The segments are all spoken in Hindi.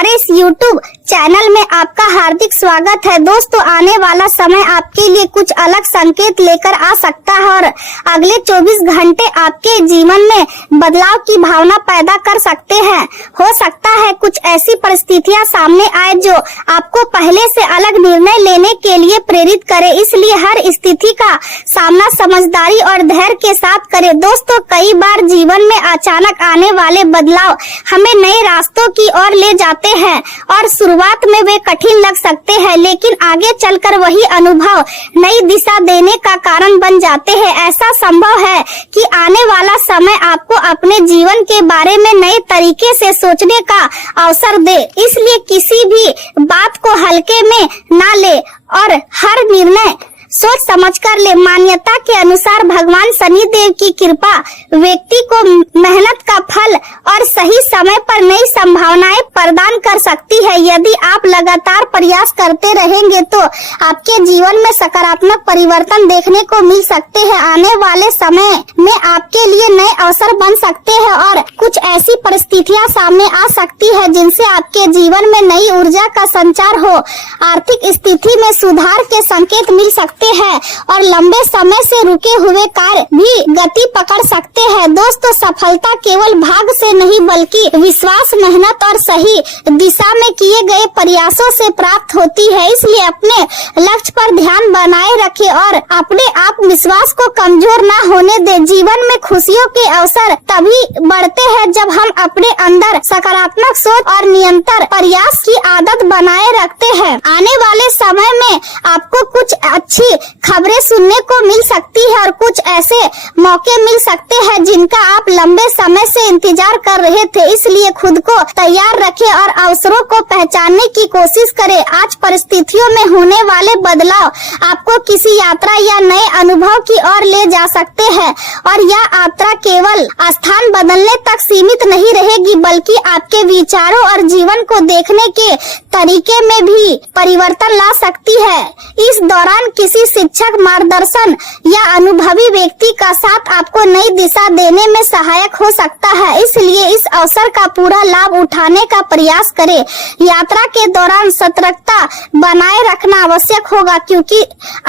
हमारे इस YouTube चैनल में आपका हार्दिक स्वागत है। दोस्तों, आने वाला समय आपके लिए कुछ अलग संकेत लेकर आ सकता है और अगले 24 घंटे आपके जीवन में बदलाव की भावना पैदा कर सकते हैं। हो सकता है कुछ ऐसी परिस्थितियां सामने आए जो आपको पहले से अलग निर्णय लेने के लिए प्रेरित करे, इसलिए हर स्थिति का सामना समझदारी और धैर्य के साथ करें। दोस्तों, कई बार जीवन में अचानक आने वाले बदलाव हमें नए रास्तों की ओर ले जाते हैं और शुरुआत में वे कठिन लग सकते हैं, लेकिन आगे चलकर वही अनुभव नई दिशा देने का कारण बन जाते हैं। ऐसा संभव है कि आने वाला समय आपको अपने जीवन के बारे में नए तरीके से सोचने का अवसर दे, इसलिए किसी भी बात को हल्के में ना ले और हर निर्णय सोच समझ कर ले। मान्यता के अनुसार भगवान शनिदेव की कृपा व्यक्ति को मेहनत का फल और सही समय पर नई संभावनाएं प्रदान कर सकती है। यदि आप लगातार प्रयास करते रहेंगे तो आपके जीवन में सकारात्मक परिवर्तन देखने को मिल सकते हैं। आने वाले समय में आपके लिए नए अवसर बन सकते हैं और कुछ ऐसी परिस्थितियां सामने आ सकती है जिनसे आपके जीवन में नई ऊर्जा का संचार हो। आर्थिक स्थिति में सुधार के संकेत मिल सकते हैं और लंबे समय से रुके हुए कार्य भी गति पकड़ सकते हैं। दोस्तों, सफलता केवल भाग्य से नहीं बल्कि विश्वास, मेहनत और सही दिशा में किए गए प्रयासों से प्राप्त होती है, इसलिए अपने लक्ष्य पर ध्यान बनाए रखें और अपने आत्मविश्वास को कमजोर न होने दें। जीवन में खुशियों के अवसर तभी बढ़ते हैं जब हम अपने अंदर सकारात्मक सोच और निरंतर प्रयास की आदत बनाए रखते हैं। आने वाले समय में आपको कुछ अच्छी खबरें सुनने को मिल सकती है और कुछ ऐसे मौके मिल सकते हैं जिनका आप लंबे समय से इंतजार कर रहे थे, इसलिए खुद को तैयार रखें और अवसरों को पहचानने की कोशिश करें। आज परिस्थितियों में होने वाले बदलाव आपको किसी यात्रा या नए अनुभव की ओर ले जा सकते हैं और यह यात्रा केवल स्थान बदलने तक सीमित नहीं रहेगी बल्कि आपके विचारों और जीवन को देखने के तरीके में भी परिवर्तन ला सकती है। इस दौरान किसी शिक्षक, मार्गदर्शन या अनुभवी व्यक्ति का साथ आपको नई दिशा देने में सहायक हो सकता है, इसलिए इस अवसर का पूरा लाभ उठाने का प्रयास करें। यात्रा के दौरान सतर्कता बनाए रखना आवश्यक होगा क्योंकि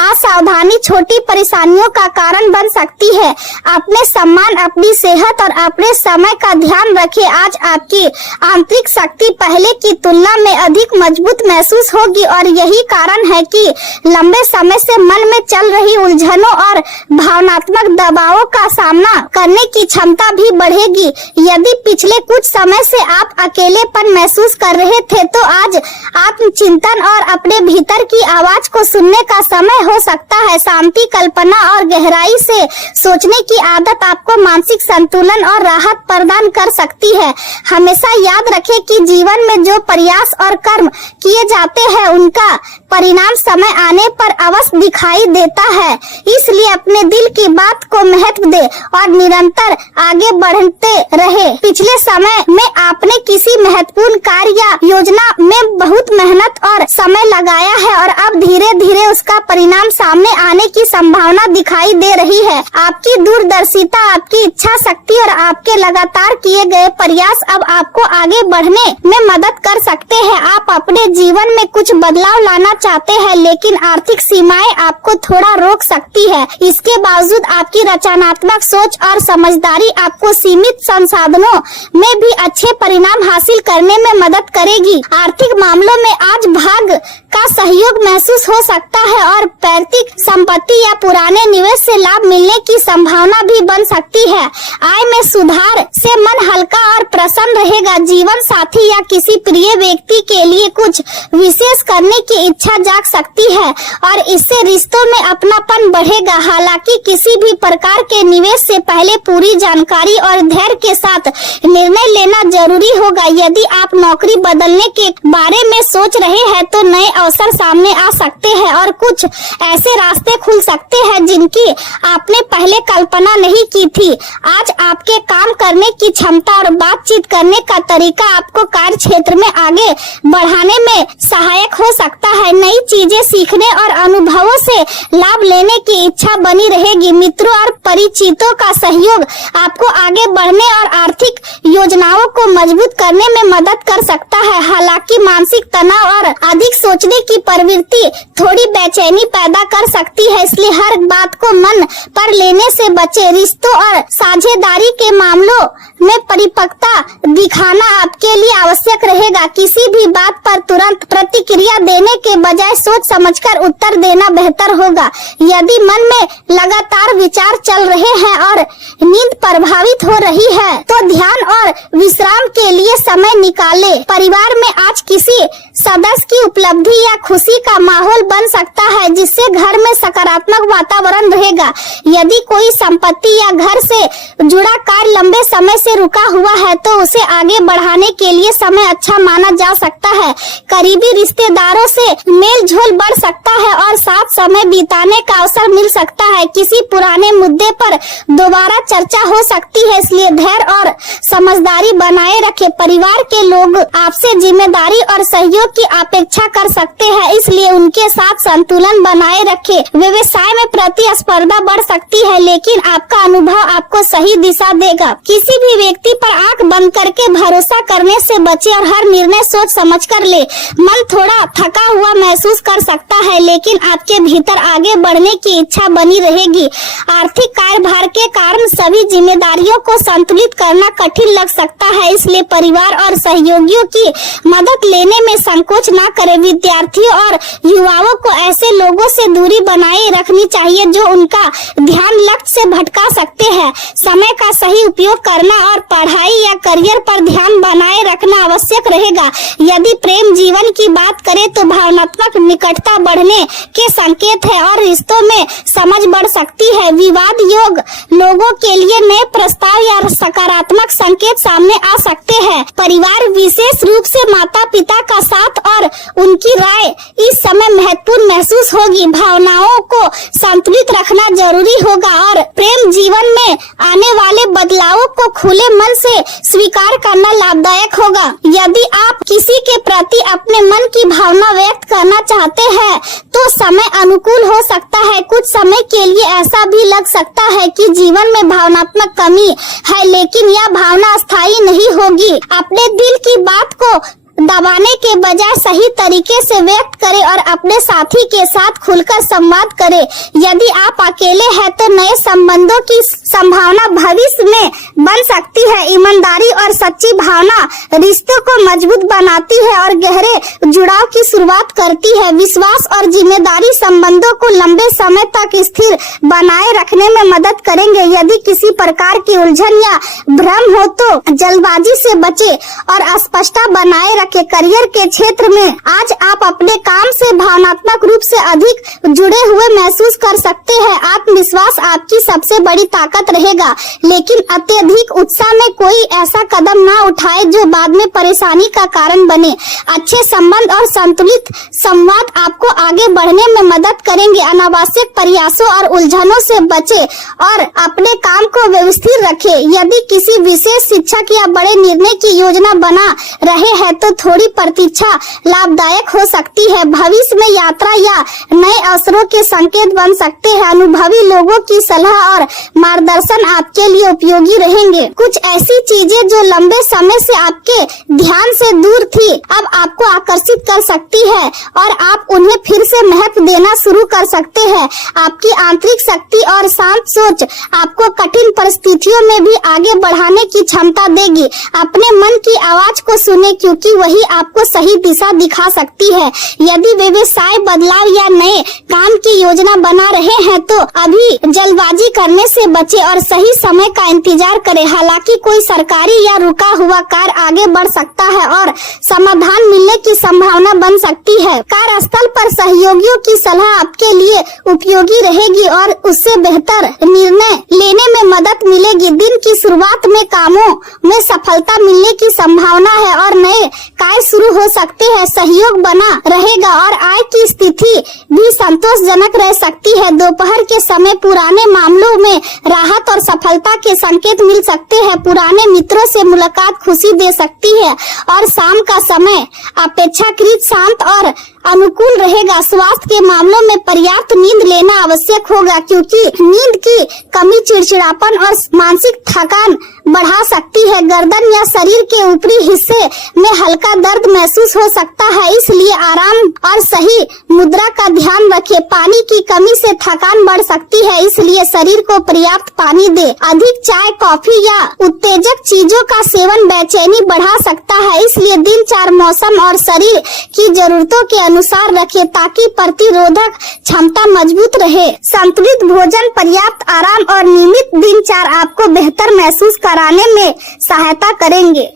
असावधानी छोटी परेशानियों का कारण बन सकती है। अपने सम्मान, अपनी सेहत और अपने समय का ध्यान रखें। आज आपकी आंतरिक शक्ति पहले की तुलना में अधिक मजबूत महसूस होगी और यही कारण है कि लंबे समय से मन में चल रही उलझनों और भावनात्मक दबावों का सामना करने की क्षमता भी बढ़ेगी। यदि पिछले कुछ समय से आप अकेलेपन महसूस कर रहे थे तो आज आत्मचिंतन और अपने भीतर की आवाज को सुनने का समय हो सकता है। शांति, कल्पना और गहराई से सोचने की आदत आपको मानसिक संतुलन और राहत प्रदान कर सकती है। हमेशा याद रखें कि जीवन में जो प्रयास और कर्म किए जाते हैं उनका परिणाम समय आने पर अवश्य दिखाई देता है, इसलिए अपने दिल की बात को महत्व दे और निरंतर आगे बढ़ते रहे। पिछले समय में आपने किसी महत्वपूर्ण कार्य या योजना में बहुत मेहनत और समय लगाया है और अब धीरे धीरे उसका परिणाम सामने आने की संभावना दिखाई दे रही है। आपकी दूरदर्शिता, आपकी इच्छा शक्ति और आपके लगातार किए गए प्रयास अब आपको आगे बढ़ने में मदद कर सकते हैं। आप अपने जीवन में कुछ बदलाव लाना चाहते हैं लेकिन आर्थिक सीमाएं आपको थोड़ा रोक सकती है। इसके बावजूद आपकी रचनात्मक सोच और समझदारी आपको सीमित संसाधनों में भी अच्छे परिणाम हासिल करने में मदद करेगी। आर्थिक मामलों में आज भाग्य का सहयोग महसूस हो सकता है और पैतृक संपत्ति या पुराने निवेश से लाभ मिलने की संभावना भी बन सकती है। आय में सुधार से मन हल्का और प्रसन्न रहेगा। जीवन साथी या किसी प्रिय व्यक्ति के लिए कुछ विशेष करने की इच्छा जाग सकती है और इससे रिश्तों में अपनापन बढ़ेगा। हालांकि किसी भी प्रकार के निवेश से पहले पूरी जानकारी और धैर्य के साथ निर्णय लेना जरूरी होगा। यदि आप नौकरी बदलने के बारे में सोच रहे हैं तो नए अवसर सामने आ सकते हैं और कुछ ऐसे रास्ते खुल सकते हैं जिनकी आपने पहले कल्पना नहीं की थी। आज आपके काम करने की क्षमता और बातचीत करने का तरीका आपको कार्य क्षेत्र में आगे बढ़ाने में सहायक हो सकता है। नई चीजें सीखने और अनुभवों से लाभ लेने की इच्छा बनी रहेगी। मित्रों और परिचितों का सहयोग आपको आगे बढ़ने और आर्थिक योजनाओं को मजबूत करने में मदद कर सकता है। हालांकि मानसिक तनाव और अधिक सोचने की प्रवृत्ति थोड़ी बेचैनी पैदा कर सकती है, इसलिए हर बात को मन पर लेने से बचे। रिश्तों और साझेदारी के मामलों में परिपक्वता दिखाना आपके लिए आवश्यक रहेगा। किसी भी बात पर तुरंत प्रतिक्रिया देने के बजाय सोच समझकर उत्तर देना बेहतर होगा। यदि मन में लगातार विचार चल रहे हैं और नींद प्रभावित हो रही है तो ध्यान और विश्राम के लिए समय निकालें। परिवार में आज किसी सदस्य की उपलब्धि या खुशी का माहौल बन सकता है जिससे घर में सकारात्मक वातावरण रहेगा। यदि कोई संपत्ति या घर से जुड़ा कार्य लंबे समय से रुका हुआ है तो उसे आगे बढ़ाने के लिए समय अच्छा माना जा सकता है। करीबी रिश्तेदारों से मेल जोल बढ़ सकता है और साथ समय बिताने का अवसर मिल सकता है। किसी पुराने मुद्दे पर दोबारा चर्चा हो सकती है, इसलिए धैर्य और समझदारी बनाए रखें। परिवार के लोग आपसे जिम्मेदारी और सहयोग की अपेक्षा कर सकते हैं, इसलिए उनके साथ संतुलन बनाए रखें। व्यवसाय में प्रतिस्पर्धा बढ़ सकती है, लेकिन आपका अनुभव आपको सही दिशा देगा। किसी भी व्यक्ति पर आंख बंद करके भरोसा करने से बचे और हर निर्णय सोच समझ कर ले। मन थोड़ा थका हुआ महसूस कर सकता है, लेकिन आपके भीतर आगे बढ़ने की इच्छा बनी रहेगी। आर्थिक कार्यभार के कारण सभी जिम्मेदारियों को संतुलित करना कठिन लग सकता है, इसलिए परिवार और सहयोगियों की मदद लेने में संकोच न करें। विद्यार्थियों और युवाओं को ऐसे लोगों से दूरी बनाए रखनी चाहिए जो उनका ध्यान लक्ष्य से भटका सकते हैं। समय का सही उपयोग करना और पढ़ाई या करियर पर ध्यान बनाए रखना आवश्यक रहेगा। यदि प्रेम जीवन की बात करें तो भावनात्मक निकटता बढ़ने के संकेत है और रिश्तों में समझ बढ़ सकती है। विवाद योग लोगों के लिए नए प्रस्ताव या सकारात्मक संकेत सामने आ सकते हैं। परिवार विशेष रूप से माता पिता का साथ और उनकी राय इस समय महत्वपूर्ण महसूस होगी। भावनाओं को संतुलित रखना जरूरी होगा और प्रेम जीवन में आने वाले बदलावों को खुले मन से स्वीकार करना लाभदायक होगा। यदि आप किसी के प्रति अपने मन की भावना व्यक्त करना चाहते हैं तो समय अनुकूल हो सकता है। कुछ समय के लिए ऐसा भी लग सकता है कि जीवन में भावनात्मक कमी है, लेकिन यह भावना स्थायी नहीं होगी। अपने दिल की बात को दबाने के बजाय सही तरीके से व्यक्त करें और अपने साथी के साथ खुलकर संवाद करें। यदि आप अकेले हैं तो नए संबंधों की संभावना भविष्य में बन सकती है। ईमानदारी और सच्ची भावना रिश्तों को मजबूत बनाती है और गहरे जुड़ाव की शुरुआत करती है। विश्वास और जिम्मेदारी संबंधों को लंबे समय तक स्थिर बनाए रखने में मदद करेंगे। यदि किसी प्रकार की उलझन या भ्रम हो तो जल्दबाजी से बचे और अस्पष्टता बनाए रखें। करियर के क्षेत्र में आज आप अपने काम से भावनात्मक रूप से अधिक जुड़े हुए महसूस कर सकते हैं। आत्मविश्वास आपकी सबसे बड़ी ताकत रहेगा, लेकिन अत्यधिक उत्साह में कोई ऐसा कदम ना उठाए जो बाद में परेशानी का कारण बने। अच्छे संबंध और संतुलित संवाद आपको आगे बढ़ने में मदद करेंगे। अनावश्यक प्रयासों और उलझनों से बचे और अपने काम को व्यवस्थित रखें। यदि किसी विशेष शिक्षक या बड़े निर्णय की योजना बना रहे हैं तो थोड़ी प्रतीक्षा लाभदायक हो सकती है। भविष्य में यात्रा या नए अवसरों के संकेत बन सकते हैं। अनुभवी लोगों की सलाह और मार्गदर्शन आपके लिए उपयोगी रहेंगे। कुछ ऐसी चीजें जो लंबे समय से आपके ध्यान से दूर थी अब आपको आकर्षित कर सकती है और आप उन्हें फिर से महत्व देना शुरू कर सकते हैं। आपकी आंतरिक शक्ति और शांत सोच आपको कठिन परिस्थितियों में भी आगे बढ़ाने की क्षमता देगी। अपने मन की आवाज को सुने, क्योंकि वही आपको सही दिशा दिखा सकती है। यदि व्यवसाय बदलाव या नए काम की योजना बना रहे हैं तो अभी जल्दबाजी करने से बचे और सही समय का इंतजार करें। हालांकि कोई सरकारी या रुका हुआ कार्य आगे बढ़ सकता है और समाधान मिलने की संभावना बन सकती है। कार्यस्थल पर सहयोगियों की सलाह आपके लिए उपयोगी रहेगी और उससे बेहतर निर्णय लेने में मदद मिलेगी। दिन की शुरुआत में कामों में सफलता मिलने की संभावना है और नए कार्य शुरू हो सकते हैं, सहयोग बना रहेगा और आय की स्थिति भी संतोषजनक रह सकती है। दोपहर के समय पुराने मामलों में राहत और सफलता के संकेत मिल सकते हैं। पुराने मित्रों से मुलाकात खुशी दे सकती है और शाम का समय अपेक्षाकृत शांत और अनुकूल रहेगा। स्वास्थ्य के मामलों में पर्याप्त नींद लेना आवश्यक होगा, क्योंकि नींद की कमी चिड़चिड़ापन और मानसिक थकान बढ़ा सकती है। गर्दन या शरीर के ऊपरी हिस्से में हल्का दर्द महसूस हो सकता है, इसलिए आराम और सही मुद्रा का ध्यान रखें। पानी की कमी से थकान बढ़ सकती है, इसलिए शरीर को पर्याप्त पानी दे। अधिक चाय, कॉफी या उत्तेजक चीजों का सेवन बेचैनी बढ़ा सकता है, इसलिए दिनचर्या मौसम और शरीर की जरूरतों के अनुसार रखें ताकि प्रतिरोधक क्षमता मजबूत रहे। संतुलित भोजन, पर्याप्त आराम और नियमित दिनचर्या आपको बेहतर महसूस कराने में सहायता करेंगे।